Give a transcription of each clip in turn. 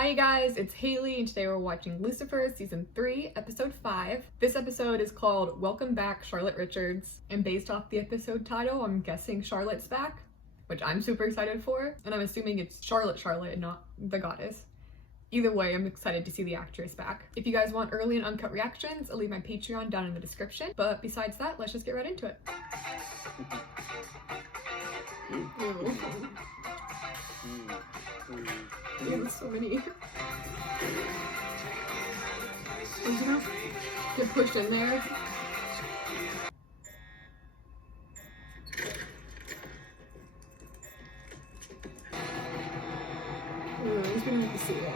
Hi guys, it's Haley and today we're watching Lucifer Season 3, Episode 5. This episode is called Welcome Back, Charlotte Richards, and based off the episode title, I'm guessing Charlotte's back, which I'm super excited for, and I'm assuming it's Charlotte and not the goddess. Either way, I'm excited to see the actress back. If you guys want early and uncut reactions, I'll leave my Patreon down in the description, but besides that, let's just get right into it. There's so many. I'm gonna get pushed in there. Ooh, I'm just gonna have to see it.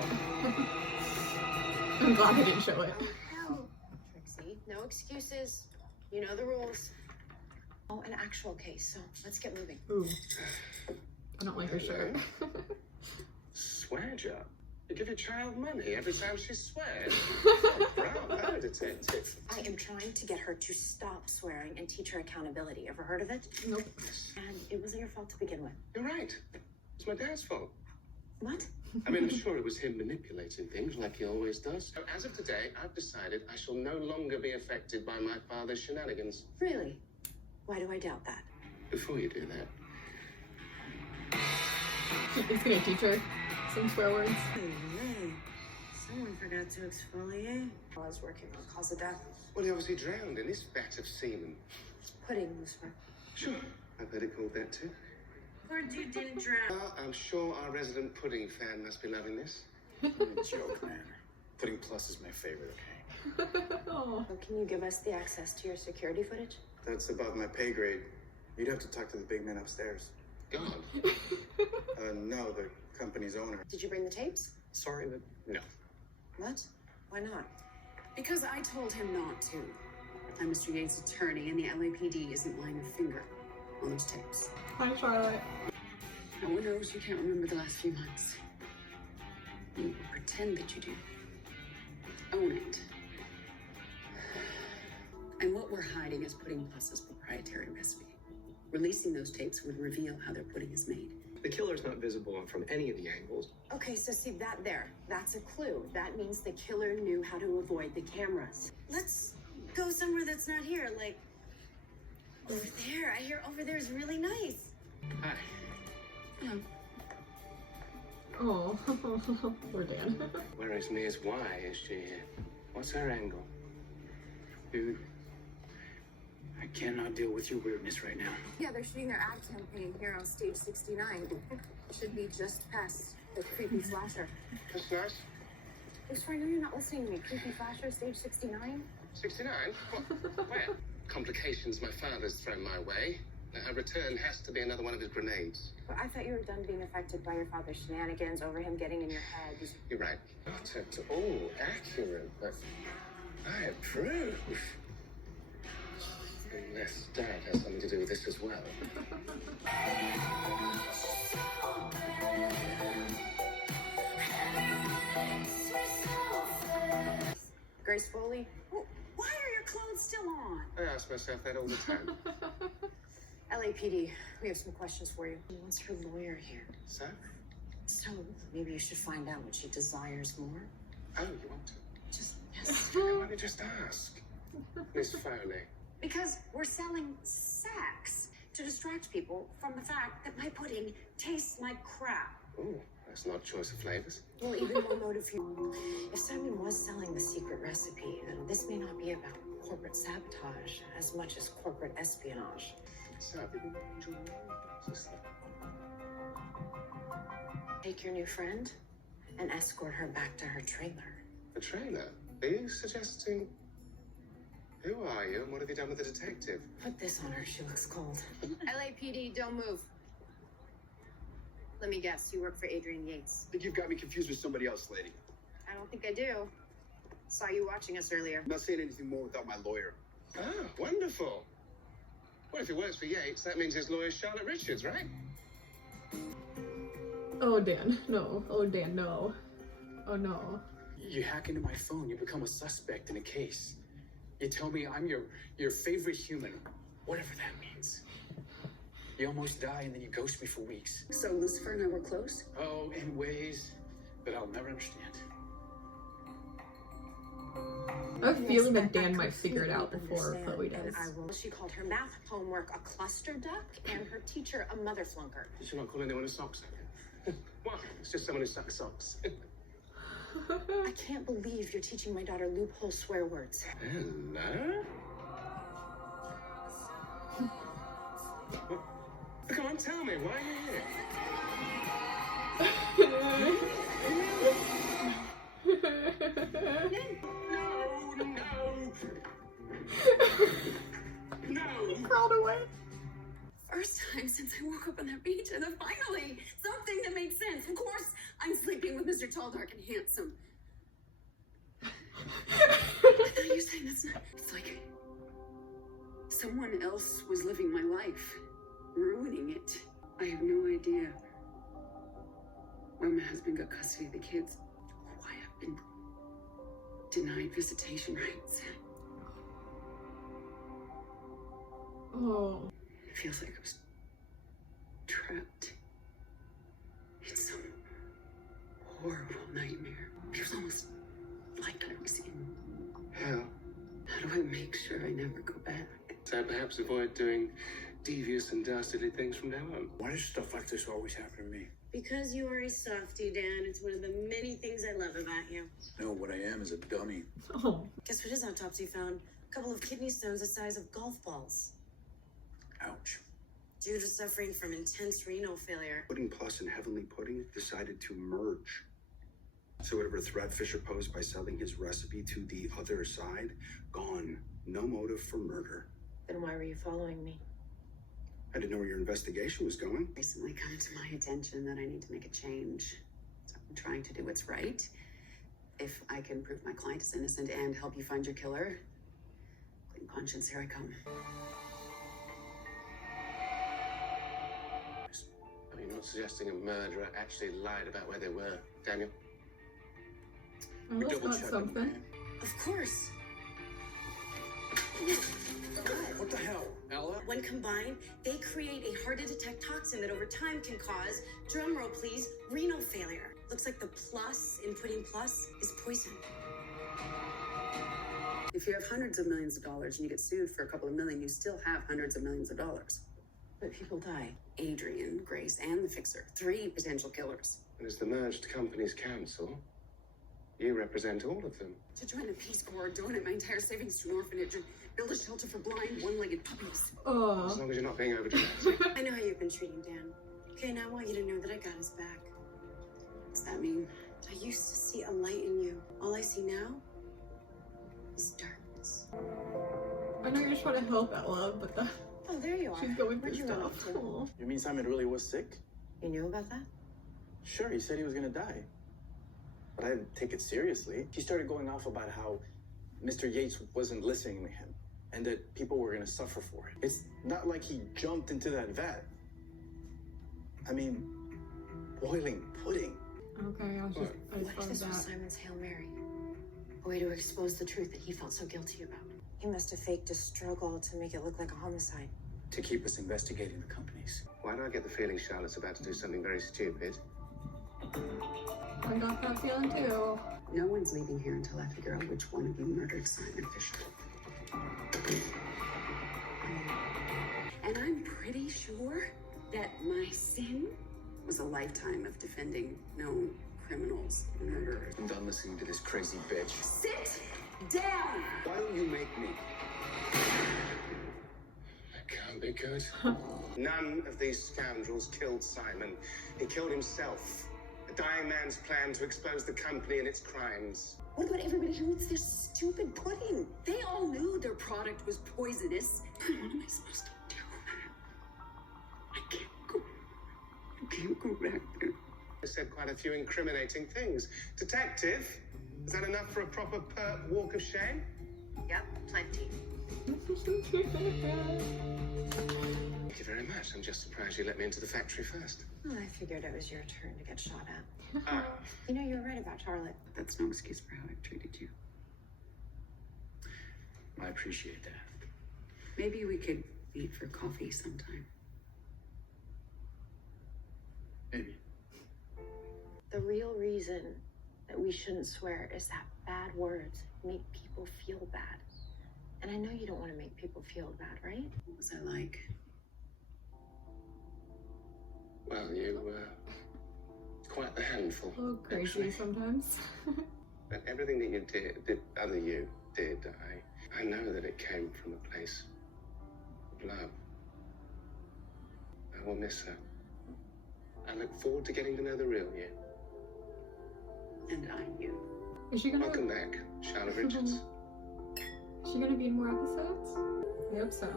I'm glad I didn't show it. No, Trixie, no excuses. You know the rules. Oh, an actual case, so let's get moving. Ooh. I don't like her shirt. Swear job? You give your child money every time she swears? Oh, bravo, detective. I am trying to get her to stop swearing and teach her accountability. Ever heard of it? Nope. And it wasn't your fault to begin with. You're right. It's my dad's fault. What? I mean, I'm sure it was him manipulating things like he always does. So as of today, I've decided I shall no longer be affected by my father's shenanigans. Really? Why do I doubt that? Before you do that, He's gonna teach her some swear words. Hey, someone forgot to exfoliate. I was working on cause of death. well, he obviously drowned in his vat of semen. Pudding, Lucifer. Sure, I've heard it called that too. Heard you didn't drown. Well, I'm sure our resident pudding fan must be loving this. Joke, man. Pudding Plus is my favorite, okay? Oh. So can you give us the access to your security footage? That's above my pay grade. You'd have to talk to the big man upstairs. God. No, the company's owner. Did you bring the tapes? Sorry, but No. What? Why not? Because I told him not to. I'm Mr. Yates' attorney, and the LAPD isn't laying a finger on those tapes. Hi, Charlotte. No one knows you can't remember the last few months. You pretend that you do. Own it. And what we're hiding is Pudding Plus's proprietary recipe. Releasing those tapes would reveal how their pudding is made. The killer's not visible from any of the angles. Okay, so see that there. That's a clue. That means the killer knew how to avoid the cameras. Let's go somewhere that's not here, like over there. I hear over there is really nice. Hi. Hello. Oh, poor Dan. Worries me is why is she here? What's her angle? dude, I cannot deal with your weirdness right now. Yeah, they're shooting their ad campaign here on stage 69. Should be just past the creepy flasher. That's nice. Lucifer, I know you're not listening to me. Creepy flasher, stage 69? 69? What? Where? Complications my father's thrown my way. Now, her return has to be another one of his grenades. But I thought you were done being affected by your father's shenanigans over him getting in your head. You're right. Not at all accurate, but I approve. Unless Dad has something to do with this as well. Grace Foley? Why are your clothes still on? I ask myself that all the time. LAPD, we have some questions for you. What's her lawyer here? So? So, maybe you should find out what she desires more. Oh, you want to? Just, yes. Why don't you just ask? Miss Foley. Because we're selling sex to distract people from the fact that my pudding tastes like crap. Ooh, that's not choice of flavors. Well, even more motive for you. If Simon was selling the secret recipe, then this may not be about corporate sabotage as much as corporate espionage. So, Take your new friend and escort her back to her trailer. the trailer? Are you suggesting... Who are you and what have you done with the detective? Put this on her, she looks cold. LAPD, don't move. Let me guess, you work for Adrian Yates. I think you've got me confused with somebody else, lady. I don't think I do. Saw you watching us earlier. I'm not saying anything more without my lawyer. Ah, wonderful. Well, if he works for Yates, that means his lawyer's Charlotte Richards, right? Oh, Dan. No. Oh, Dan, no. Oh, no. You hack into my phone, you become a suspect in a case. You tell me I'm your favorite human, whatever that means. You almost die and then you ghost me for weeks. So Lucifer and I were close? Oh, in ways that I'll never understand. I have a feeling that Yes, I Dan might figure it out completely before understand, Chloe and does. I will. She called her math homework a cluster duck and her teacher a mother flunker. You should not call anyone a socksucker. Well, it's just someone who sucks socks. I can't believe you're teaching my daughter loophole swear words. Hello? Come on, tell me, why are you here? No! Crawled away. First time since I woke up on that beach, and then finally something that made sense. Of course, I'm sleeping with Mr. Tall, Dark, and Handsome. I thought you were saying that's not. It's like someone else was living my life, ruining it. I have no idea why my husband got custody of the kids, why I've been denied visitation rights. Oh. It feels like I was trapped in some horrible nightmare. It was almost like I was in Hell. How do I make sure I never go back? So perhaps avoid doing devious and dastardly things from now on. Why does stuff like this always happen to me? Because you are a softie, Dan. It's one of the many things I love about you. No, what I am is a dummy. Oh. Guess what his autopsy found? A couple of kidney stones the size of golf balls. Ouch. Due to suffering from intense renal failure. Pudding Plus and Heavenly Pudding decided to merge. So whatever threat Fisher posed by selling his recipe to the other side, gone. No motive for murder. Then why were you following me? I didn't know where your investigation was going. Recently come to my attention that I need to make a change. So I'm trying to do what's right. If I can prove my client is innocent and help you find your killer, clean conscience, here I come. I mean, not suggesting a murderer actually lied about where they were, Daniel. Oh, that's not something. Of course. What the hell, Ella? When combined, they create a hard-to-detect toxin that over time can cause, drumroll please, renal failure. Looks like the plus in Pudding Plus is poison. If you have hundreds of millions of dollars and you get sued for a couple of million, you still have hundreds of millions of dollars. But people die. Adrian, Grace, and the Fixer. 3 potential killers. And as the merged company's counsel, you represent all of them. To join the Peace Corps, donate my entire savings to an orphanage, and build a shelter for blind, one-legged puppies. As Oh. long as you're not being overdramatic. I know how you've been treating Dan. Okay, now I want you to know that I got his back. What's that mean? I used to see a light in you. All I see now is darkness. I know you're trying to help Ella, but Oh, there you are. she's going through Where'd you run stuff. off to? Aw. You mean Simon really was sick? You knew about that? Sure, he said he was gonna die. But I didn't take it seriously. He started going off about how Mr. Yates wasn't listening to him and that people were gonna suffer for it. It's not like he jumped into that vat. I mean, boiling pudding. Okay, I just What if thought of this was that. Simon's Hail Mary? A way to expose the truth that he felt so guilty about. He must have faked a struggle to make it look like a homicide. To keep us investigating the companies. Why do I get the feeling Charlotte's about to do something very stupid? I got that feeling too. No one's leaving here until I figure out which one of you murdered Simon Fisher. And I'm pretty sure that my sin was a lifetime of defending known criminals and murderers. I'm done listening to this crazy bitch. Sit down! Why don't you make me? That can't be good. None of these scoundrels killed Simon. He killed himself. A dying man's plan to expose the company and its crimes. What about everybody who eats their stupid pudding? They all knew their product was poisonous. What am I supposed to do? I can't go back there. I said quite a few incriminating things. Detective, is that enough for a proper perp walk of shame? Yep, plenty. Thank you very much. I'm just surprised you let me into the factory first. Well, I figured it was your turn to get shot at. Ah, You know, you were right about Charlotte. That's no excuse for how I've treated you. I appreciate that. Maybe we could meet for coffee sometime. Maybe. The real reason that we shouldn't swear is that bad words make people feel bad. And I know you don't want to make people feel bad, right? What was I like? Well, you were quite the handful. A little crazy actually. sometimes. But everything that you did, I know that it came from a place of love. I will miss her. I look forward to getting to know the real you. And I'm you. Is she gonna? Welcome back, Charlotte Richards. Is she gonna be in more episodes? I hope so.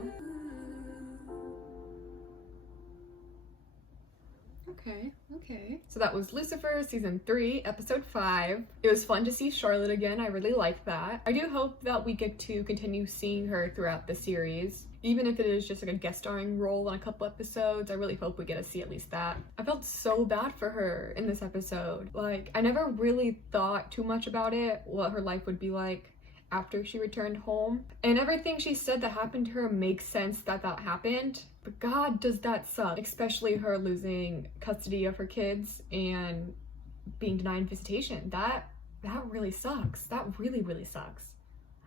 Okay. So that was Lucifer season 3, episode 5. It was fun to see Charlotte again. I really liked that. I do hope that we get to continue seeing her throughout the series. Even if it is just like a guest starring role in a couple episodes, I really hope we get to see at least that. I felt so bad for her in this episode. Like, I never really thought too much about it, what her life would be like after she returned home. And everything she said that happened to her makes sense that happened. But God, does that suck. Especially her losing custody of her kids and being denied visitation. That really sucks. That really, really sucks.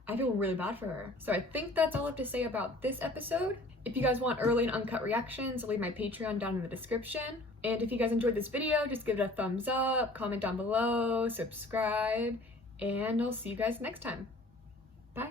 I feel really bad for her. So I think that's all I have to say about this episode. If you guys want early and uncut reactions, I'll leave my Patreon down in the description. And if you guys enjoyed this video, just give it a thumbs up, comment down below, subscribe, and I'll see you guys next time. Bye.